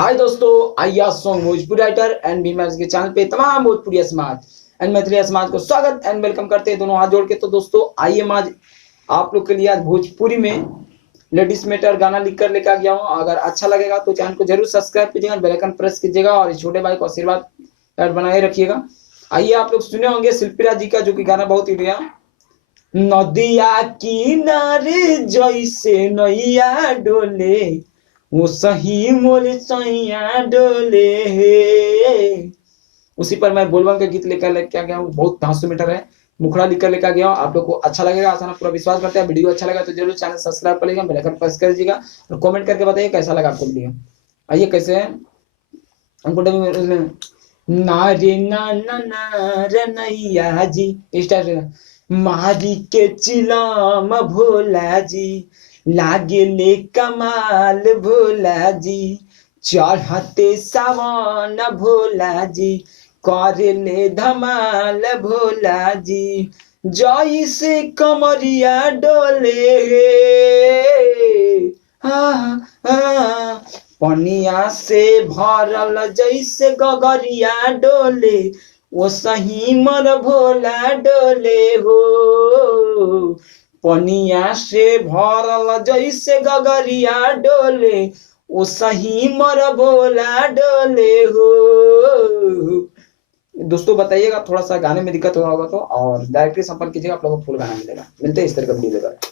हाय दोस्तों, आइया song Bhojpuri writer and भी के चैनल पे तमाम भोजपुरी समाज एंड मैथिली समाज को स्वागत एंड वेलकम करते हैं दोनों हाथ जोड़ के। तो दोस्तों आइए मैं आज आप लोग के लिए आज भोजपुरी में लेडीज मैटर गाना लिख कर लेकर गया हूँ। अगर अच्छा लगेगा तो चैनल को जरूर सब्सक्राइब कीजिएगा, बेल आइकन प्रेस कीजिएगा और इस छोटे भाई को आशीर्वाद कार्ड बनाए रखिएगा। आइए, आप लोग सुने होंगे शिल्पीराज जी का, जो कि गाना बहुत ही बढ़िया। नदिया किनारे जैसे नैया डोले, वो सही मोर सैया डोले हे। उसी पर मैं बोलबम का गीत लेकर गया हूँ। बहुत धांसू मीटर है, मुखड़ा लिखकर लेकर गया हूँ। आप लोग को अच्छा लगेगा, आसान पूरा विश्वास करते हैं। वीडियो अच्छा लगा तो जरूर चैनल सब्सक्राइब कर लीजिएगा, बेल आइकन प्रेस कर दीजिएगा और कमेंट करके बताइए कैसा लगा आपको वीडियो। आइए कैसे है हमको नारे ना ना ना रनैया जी, इस टाइप से मारी के चिलाम भोला जी, लागे ले कमाल भोला जी, चढ़ते सावन भोला जी, करे ले धमाल भोला जी, जई से कमरिया डोले पनिया से भरल जैसे गगरिया डोले, वो सही मर भोला डोले हो। पनिया से भरल जैसे गगरिया डोले, वो सही मर भोला डोले हो। दोस्तों बताइएगा थोड़ा सा गाने में दिक्कत होगा तो, और डायरेक्टली संपर्क कीजिएगा, आप लोगों को फुल गाना मिलेगा। मिलते हैं इस तरह का वीडियो लेकर।